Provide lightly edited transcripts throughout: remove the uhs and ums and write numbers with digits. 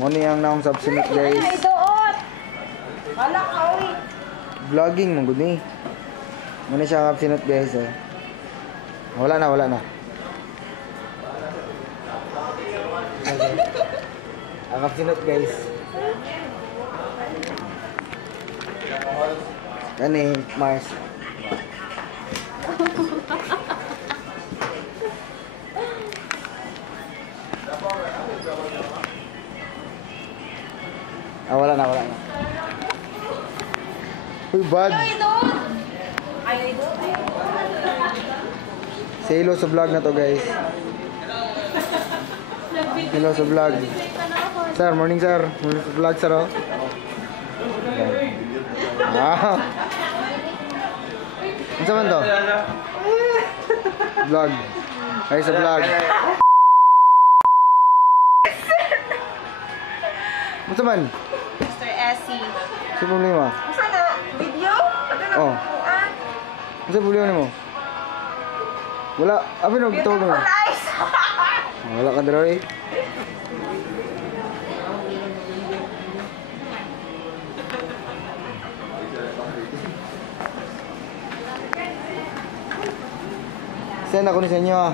Muna ang naong subsinit guys. Ay, doon! Wala ka, uy! Vlogging mong guni. Muna siya ang subsinit guys eh. Wala na, wala na. Ang subsinit guys. Kani, Mars. Wala na, wala na. Uy, bad. Ay, doon! Say hello sa vlog na to, guys. Hello sa vlog. Sir, morning, sir. Morning sa vlog, sir, oh. Ah. Ano man to? Vlog. Ay, sa vlog. Ano man? Mr. Essie. Sa problema? Masa na? Video? Ano na? Oh. Ano sa problema mo? Wala. Abi na, tawag mo. Wala ka dalaw eh. Send ako ni sa inyo ah.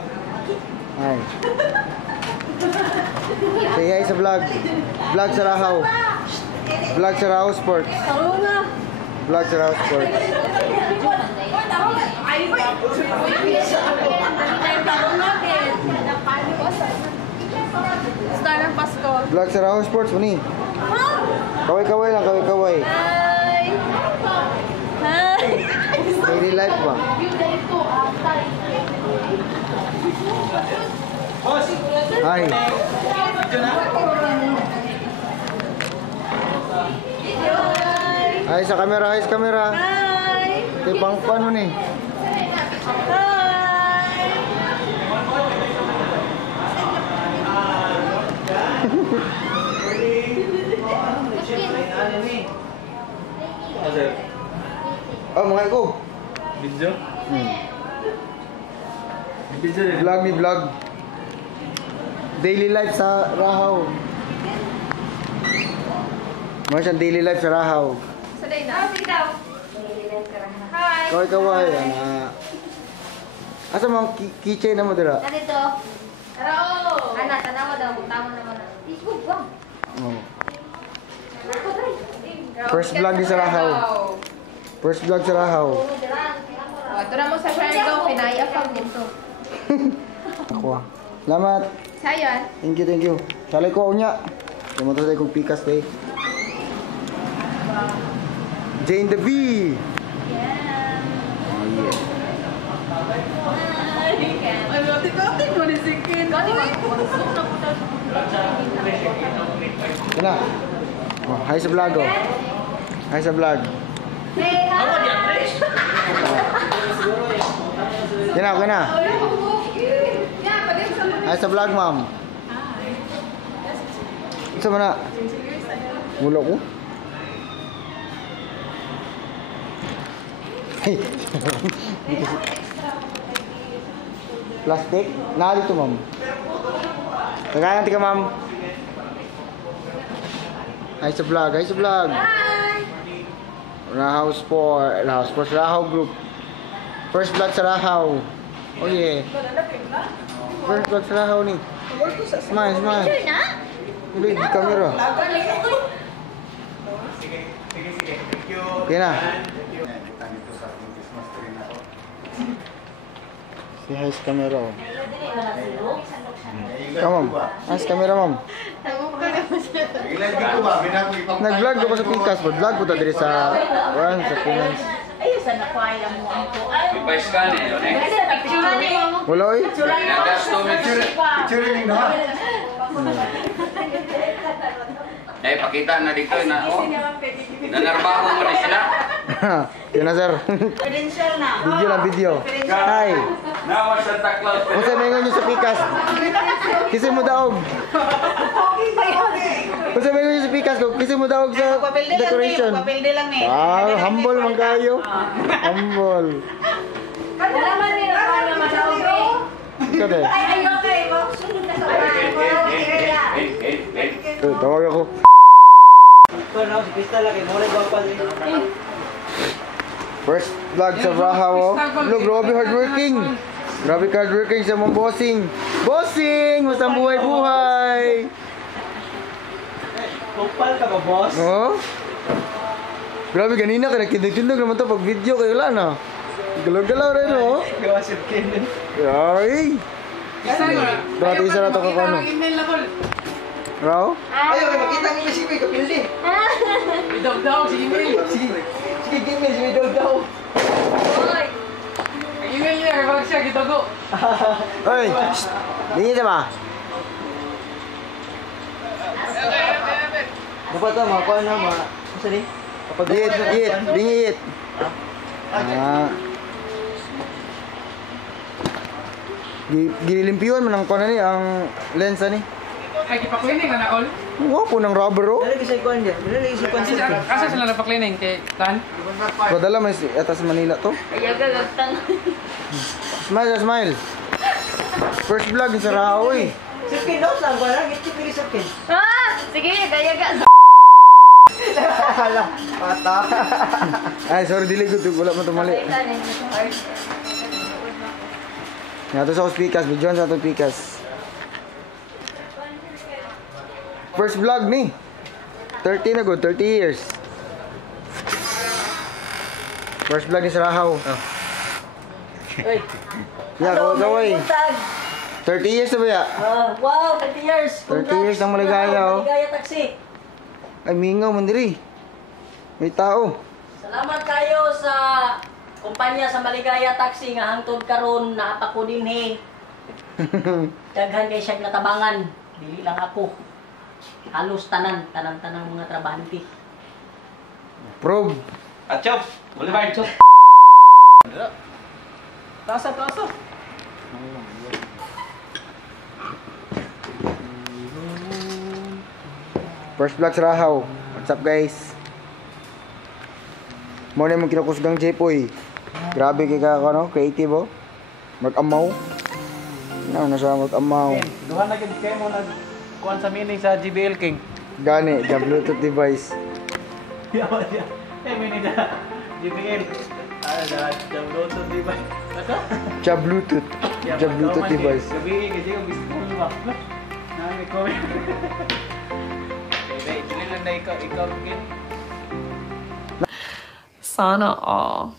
Ay. Say hi sa vlog. Vlog sa Rahaw. Vlog sa Rahaw Sports. Vlog sa Rahaw Sports. Star ng Pasko. Vlog sa Rahaw Sports, uni. Kaway-kaway lang, kaway-kaway. Hi! Hi! Daily life ba? Hi. Hi sa camera, hi sa camera. Hi! Ito pang paano ni? Oh, mga ko. Video? Vlog ni vlog. Daily life sa Rahaw. Mga siyang daily life sa Rahaw. Saday na. Sige daw. Hi! Kaway-kaway. Asa mga keychain na mo dira? Dito. Tara o! Ana, tanawa daw. Tama naman. Facebook ba? Oh. First vlog ni sa Rahaw. First vlog sa Rahaw. Ito na mo sa Siargao. Pinaya pa dito. Ako ah. Salamat. Sayon. Thank you, thank you. Salay ko unya. Kumunta tayo kong pikas tayo. Jane the Bee. Yeah. Oh yeah. Ay, mati-mati mo ni Sikin. Kani ba? Yan na. Oh, hi sa vlog oh. Hi sa vlog. Hey, hi! Yan na, okay na. Hi sa vlog, ma'am. Isa mo na. Wala ko. Plastic? Na dito, ma'am. Tagayan ka, ma'am. Hi sa vlog, hi sa vlog. Rahaw Sports, Rahaw Group. First vlog sa Rahaw. Oh yeah. First vlog sa Rahaw ni. Smile, smile. Hindi, di camera. Okay na. Si hi sa camera oh. Come on. Hi sa camera, ma'am. Nag-vlog ko pa sa Pikas, vlog ko ta diri sa sa Pinas. Ayun, saan nakuha mo ang po? Ay, Ipa-scan eh, yun eh. Wala oy. Nagasto mo. Picture ring na. Eh, pakita na dito na, oh. Nanarbaho mo na sila. Yun na, sir. credential na. Video lang, video. Hi. Nawa Santa Claus. Kung sa mga nyo sa Pikas. Kisi mo daog. Kung sa mga nyo sa Pikas, kisi mo daog sa decoration. Papilde lang eh. Ah, humble man kayo. Humble. Wala man rin ako na matawag eh. Ikaw din. Ay, okay. Sunod na sa Tawag ako. First vlog sa Rahaw, oh. Look, grabe hardworking. Grabe ka hardworking sa mong bossing. Bossing! Basta buhay-buhay! Kupal ka ba, boss? Oh? Grabe, ganina ka nagtindag-tindag naman to pag video kayo lang, na. Galaw-galaw rin, oh. Gawa si Kenan. Ay! Dati isa na ito ka ano. Raw? Ayaw, makita niyo si May kapildi. Daw, sige May. Sige, Gimel, si May daw. Hoy. Ang email niya, wag siya, gitago. Ay! Dingin ba? Dapat ito, makakuha na, Masa ni? Yit! Dingit! Ah. Gililimpiwan man ang kuha ni, ang lensa ni. Ay, kipaklining na all. Wow, po ng rubber, oh. Dali kasi ikuan dyan. Dali kasi ikuan siya. Asa sila napaklining kay Tan? Padala may atas Manila to. Ayaga gagtang. Smile. First vlog sa Rahaw, eh. Sir Ken, daw lang ko lang. Ito pili Sir Ken. Sige, gayaga. Hala, pata. Ay, sorry, dili ko. Wala mo tumali. Nga to sa pikas. Bidyon sa itong pikas. First vlog ni. 30 na good, 30 years. First vlog ni sa Rahaw. Uy. Yeah, kaway. 30 years na ba ya? Wow, 30 years. 30 years ng maligaya, oh. Maligaya taxi. Ay, mingaw man diri. May tao. Salamat kayo sa kumpanya sa Maligaya Taxi nga hangtod karon naapa ko din he. Daghan kay siya natabangan. Dili lang ako. Halos tanan mga trabahante. Probe. Atchop! Boulevard! Tasa. First vlog sa Rahaw. What's up, guys? Mo na mong kinakusgang Jepoy. Grabe kay ka ano, creative, oh. Mag-amaw. Na siya mag-amaw. Duha na gid kay mo nag kuan sa meaning sa GBL King. Gani, the Bluetooth device. Yawa dia. Meaning da GBL. Da Bluetooth device. Asa? Cha Bluetooth. Cha Bluetooth device. Gabi kasi yung gusto mo ba? Nami ko. Dili lang na ikaw King. Sana all.